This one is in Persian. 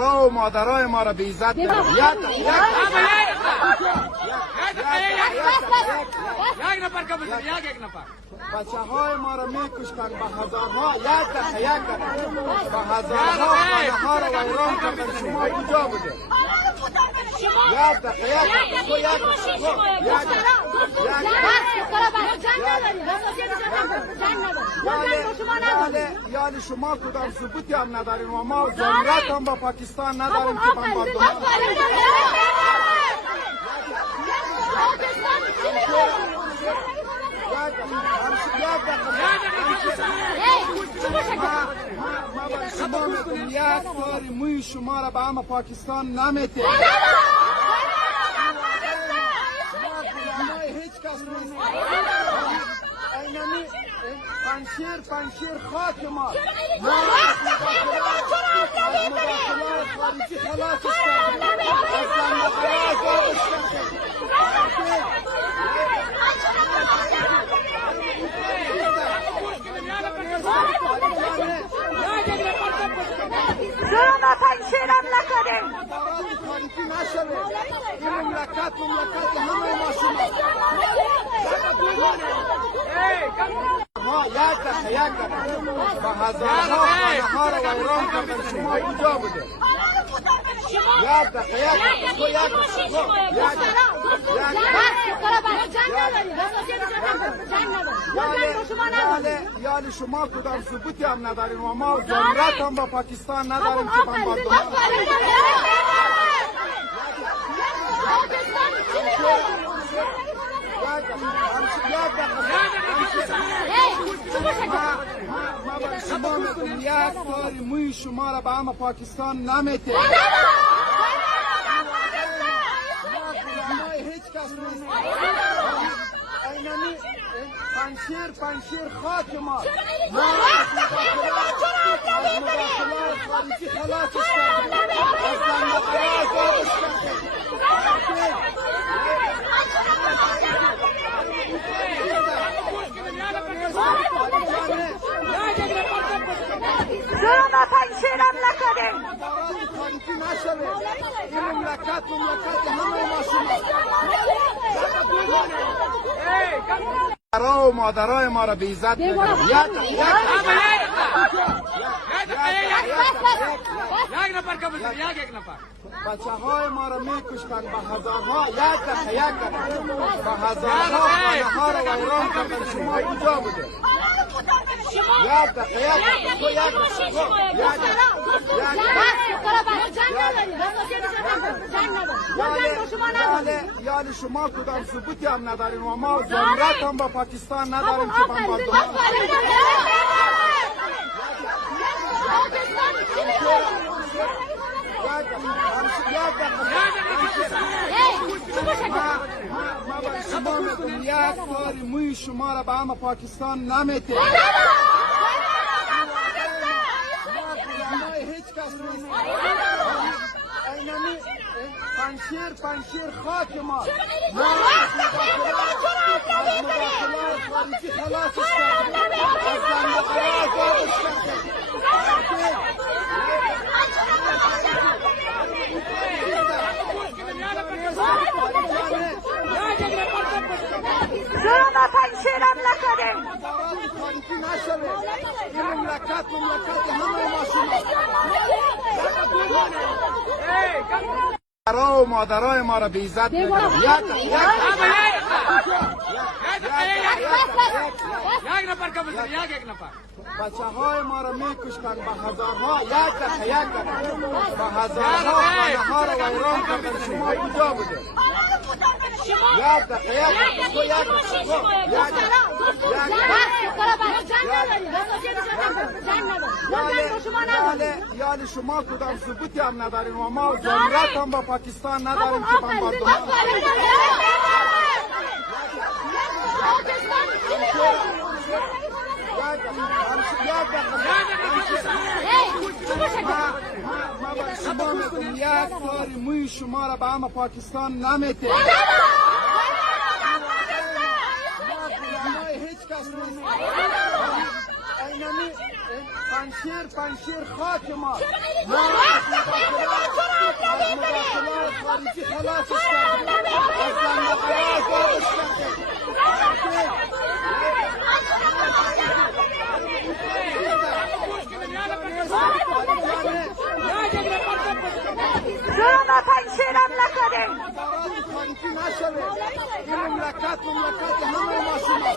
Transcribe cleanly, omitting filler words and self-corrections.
و مادرای ما را به عزت یک نفر بچه های ما را میکشتن به هزارها یک دقیقه به هزارها خانه ها را ویران کردن. شما کجا بوده؟ یک دقیقه یعنی شما کدام ثبوتی هم ندارین و ما ضرورت هم با پاکستان نداریم که بمباردمان شما میگم یک کاری موی شما را به همه پاکستان نمیته. هیچ کس نیست. اینمی پنشیر خاک ما از مداخلات خارجی خلاصش کردیم، از زنبقه آزادش کردیم. ظلم پنشیرم نکنیم. خارجی نشده. این مملکت همه ما شما. یک دقیقه به هزارها خانه ها را ویران کردن. شما کجا بوده؟ یک دقیقه یعنی شما کدام ثبوتی هم ندارین و ما ضرورت هم با پاکستان نداریم که بمباردمان شما میگم یک کاری موی شما را به همه پاکستان نمیته. هیچ کس نیست. اینمی پنشیر خاک ما از مداخلات خارجی خلاصش کردیم، از زنبقه آزادش کردیم. ظلم پنشیرم نکنیم. خارجی نشده. این مملکت همه ما شما. و مادرای ما را به عزت یک نفر بچه های ما را میکشتن به هزارها یک دقیقه به هزارها خانه ها را ویران کردن. شما کجا بوده؟ یک دقیقه یعنی شما کدام ثبوتی هم ندارین و ما ضرورت هم با پاکستان نداریم که بمباردمان شما میگم یک کاری موی شما را به همه پاکستان نمیته. هیچ کس نیست. اینمی پنشیر خاک ما از مداخلات خارجی خلاصش کردیم، از زنبقه آزادش کردیم. ظلم پنشیرم نکنیم. خارجی نشده. این مملکت همه ما شما. و مادرای ما را به عزت یک نفر بچه های ما را میکشتن به هزارها یک دقیقه به هزارها خانه ها را ویران کردن. شما کجا بوده؟ یک دقیقه یعنی شما کدام ثبوتی هم ندارین و ما ضرورت هم با پاکستان نداریم که بمباردمان شما میگم یک کاری موی شما را به همه پاکستان نمیته. هیچ کس نیست. اینمی پنشیر خاک ما از مداخلات ظلم و تنشیرم نکنین. قرار تاریخی نشده. این مملکت همه ما شما.